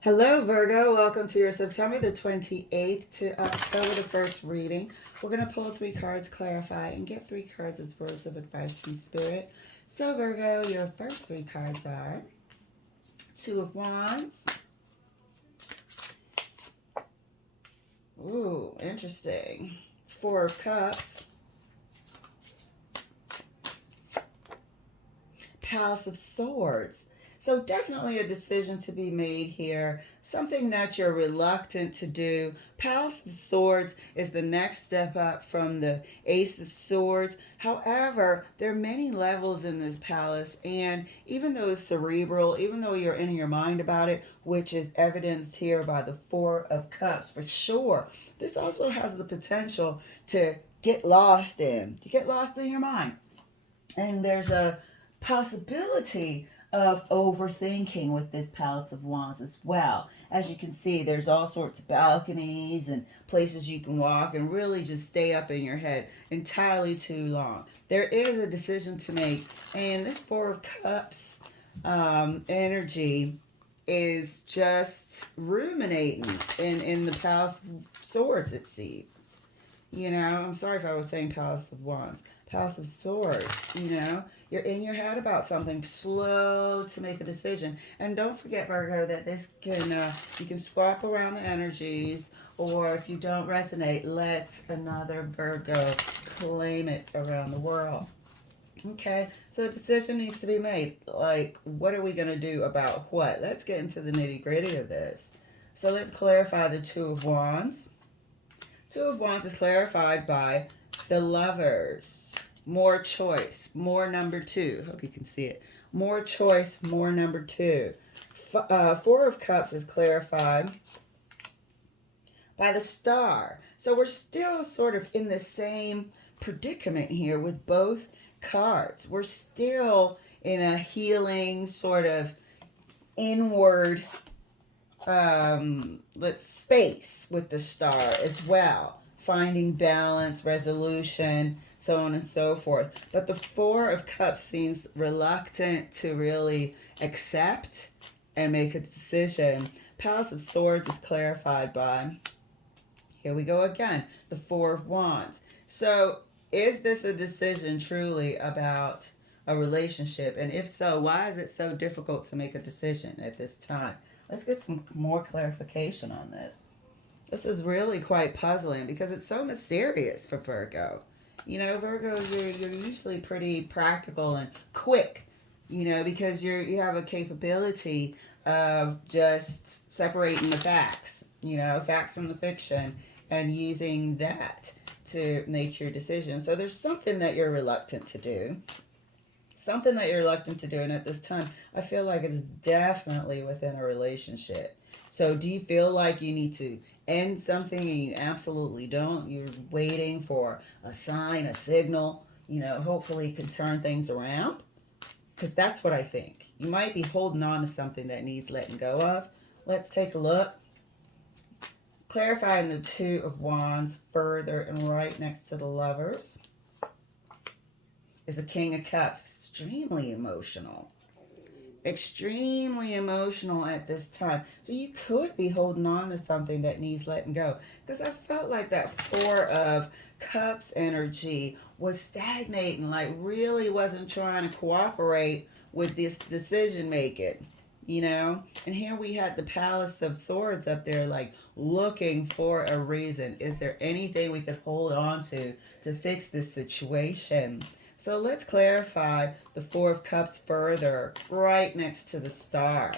Hello, Virgo. Welcome to your September the 28th to October the 1st reading. We're going to pull three cards, clarify, and get three cards as words of advice from Spirit. So, Virgo, your first three cards are Two of Wands. Ooh, interesting. Four of Cups. Palace of Swords. So definitely a decision to be made here. Something that you're reluctant to do. Palace of Swords is the next step up from the Ace of Swords. However, there are many levels in this palace, and even though it's cerebral, even though you're in your mind about it, which is evidenced here by the Four of Cups for sure, this also has the potential to get lost in. To get lost in your mind. And there's a possibility of overthinking with this Palace of Wands as well. As you can see, there's all sorts of balconies and places you can walk and really just stay up in your head entirely too long. There is a decision to make, and this Four of Cups energy is just ruminating in the Palace of Swords, it seems. I'm sorry if I was saying Palace of Wands. Palace of Swords, you're in your head about something, slow to make a decision. And don't forget, Virgo, that this can, you can swap around the energies, or if you don't resonate, let another Virgo claim it around the world. Okay, so a decision needs to be made. Like, what are we going to do about what? Let's get into the nitty gritty of this. So let's clarify the Two of Wands. Two of Wands is clarified by the Lovers. More choice, more number two. Hope you can see it. More choice, more number two. Four of Cups is clarified by the Star. So we're still sort of in the same predicament here with both cards. We're still in a healing sort of inward let's space with the Star as well, finding balance, resolution, so on and so forth. But the Four of Cups seems reluctant to really accept and make a decision. Palace of Swords is clarified by, here we go again, the Four of Wands. So is this a decision truly about a relationship? And if so, why is it so difficult to make a decision at this time? Let's get some more clarification on this. This is really quite puzzling because it's so mysterious for Virgo. Virgo, you're usually pretty practical and quick, because you have a capability of just separating the facts, facts from the fiction, and using that to make your decision. So there's something that you're reluctant to do. And at this time, I feel like it's definitely within a relationship. So do you feel like you need to end something and you absolutely don't? You're waiting for a sign, a signal, hopefully can turn things around? Because that's what I think. You might be holding on to something that needs letting go of. Let's take a look. Clarifying the Two of Wands further and right next to the Lovers is the King of Cups. Extremely emotional. Extremely emotional at this time. So you could be holding on to something that needs letting go. Because I felt like that Four of Cups energy was stagnating, like really wasn't trying to cooperate with this decision making. And here we had the Palace of Swords up there, like looking for a reason. Is there anything we could hold on to fix this situation? So let's clarify the Four of Cups further, right next to the Star.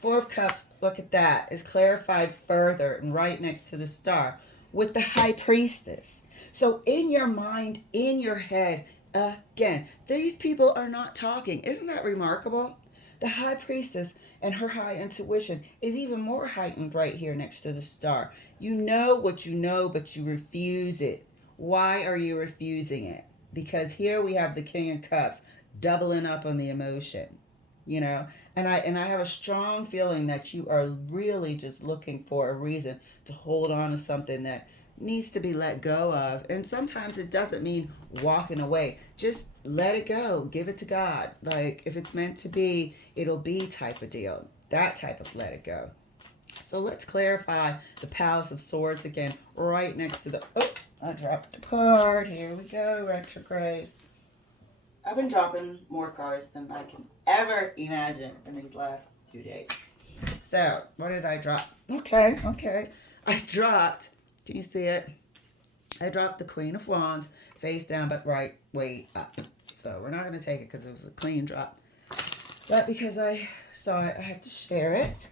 Four of Cups, look at that, is clarified further and right next to the Star with the High Priestess. So in your mind, in your head, again, these people are not talking. Isn't that remarkable? The High Priestess and her high intuition is even more heightened right here next to the Star. You know what you know, but you refuse it. Why are you refusing it? Because here we have the King of Cups doubling up on the emotion, and I have a strong feeling that you are really just looking for a reason to hold on to something that needs to be let go of. And sometimes it doesn't mean walking away. Just let it go. Give it to God. Like, if it's meant to be, it'll be type of deal. That type of let it go. So let's clarify the Palace of Swords again, right next to the. Oh, I dropped the card. Here we go, retrograde. I've been dropping more cards than I can ever imagine in these last few days. So, what did I drop? Okay, okay. I dropped, can you see it? I dropped the Queen of Wands face down, but right way up. So, we're not going to take it because it was a clean drop. But because I saw it, I have to share it.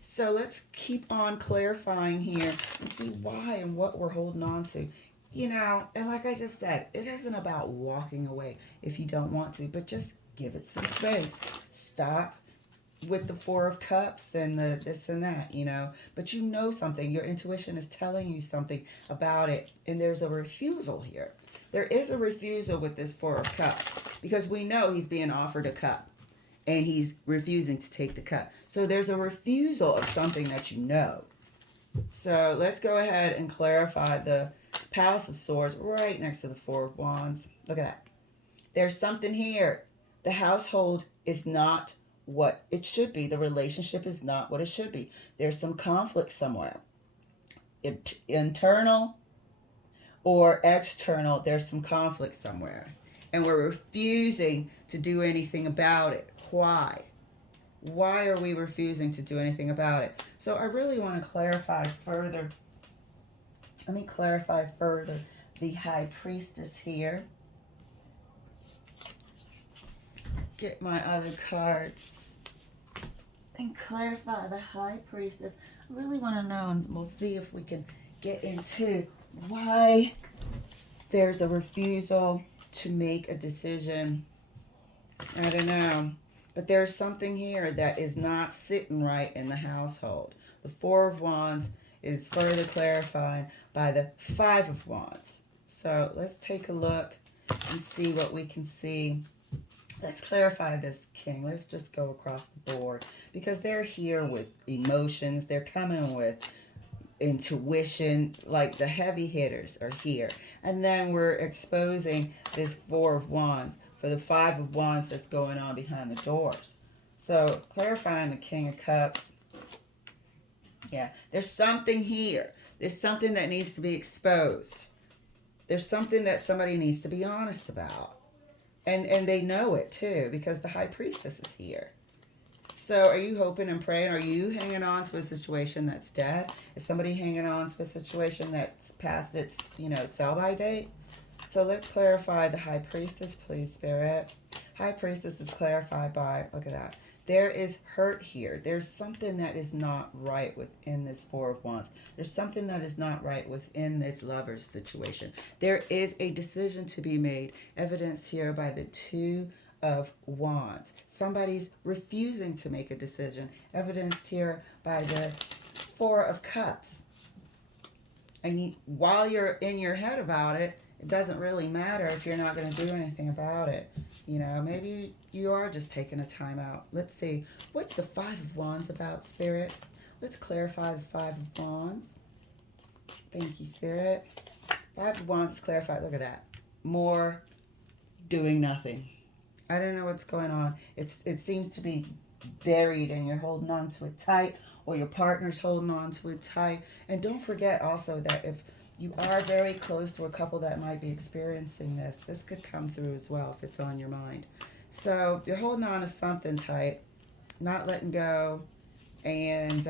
So let's keep on clarifying here and see why and what we're holding on to. You know, and like I just said, it isn't about walking away if you don't want to, but just give it some space. Stop with the Four of Cups and the this and that, you know. But you know something. Your intuition is telling you something about it. And there's a refusal here. There is a refusal with this Four of Cups because we know he's being offered a cup and he's refusing to take the cup. So there's a refusal of something that you know. So let's go ahead and clarify the Palace of Swords right next to the Four of Wands. Look at that. There's something here. The household is not what it should be. The relationship is not what it should be. There's some conflict somewhere. Internal or external, there's some conflict somewhere. And we're refusing to do anything about it. Why? Why are we refusing to do anything about it? So I really want to clarify further. Let me clarify further the High Priestess here. Get my other cards and clarify the High Priestess. I really want to know, and we'll see if we can get into why there's a refusal to make a decision. I don't know. But there's something here that is not sitting right in the household. The Four of Wands is further clarified by the Five of Wands. So let's take a look and see what we can see. Let's clarify this, King. Let's just go across the board because they're here with emotions. They're coming with intuition, like the heavy hitters are here. And then we're exposing this Four of Wands for the Five of Wands that's going on behind the doors. So clarifying the King of Cups. Yeah, there's something here. There's something that needs to be exposed. There's something that somebody needs to be honest about. And they know it too because the High Priestess is here. So are you hoping and praying? Are you hanging on to a situation that's dead? Is somebody hanging on to a situation that's past its, sell-by date? So let's clarify the High Priestess, please, Spirit. High Priestess is clarified by, look at that. There is hurt here. There's something that is not right within this Four of Wands. There's something that is not right within this lover's situation. There is a decision to be made, evidenced here by the Two of Wands. Somebody's refusing to make a decision, evidenced here by the Four of Cups. And while you're in your head about it, it doesn't really matter if you're not going to do anything about it. Maybe you are just taking a time out. Let's see. What's the Five of Wands about, Spirit? Let's clarify the Five of Wands. Thank you, Spirit. Five of Wands is clarified. Look at that. More doing nothing. I don't know what's going on. It seems to be buried and you're holding on to it tight, or your partner's holding on to it tight. And don't forget also that if you are very close to a couple that might be experiencing this, this could come through as well if it's on your mind. So you're holding on to something tight, not letting go. And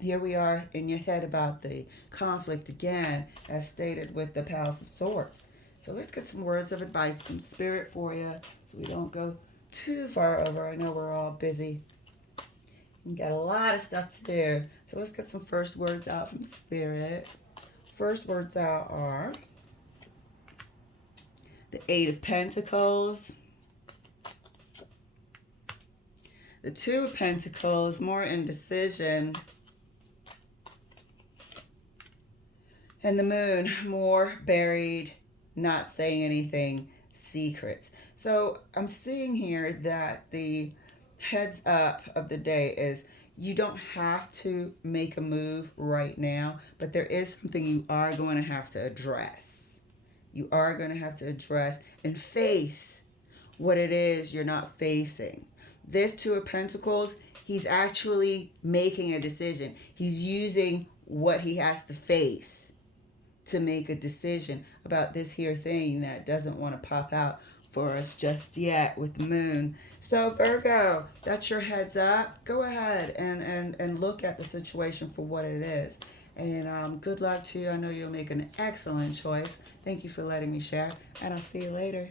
here we are in your head about the conflict again, as stated with the Palace of Swords. So let's get some words of advice from Spirit for you so we don't go too far over. I know we're all busy and got a lot of stuff to do. So let's get some first words out from Spirit. First words out are the Eight of Pentacles, the Two of Pentacles, more indecision, and the Moon, more buried, not saying anything, secrets. So I'm seeing here that the heads up of the day is you don't have to make a move right now, but there is something you are going to have to address. You are going to have to address and face what it is you're not facing. This Two of Pentacles, He's actually making a decision. He's using what he has to face to make a decision about this here thing that doesn't want to pop out for us just yet with the moon. So Virgo, that's your heads up. Go ahead and look at the situation for what it is. And good luck to you. I know you'll make an excellent choice. Thank you for letting me share, and I'll see you later.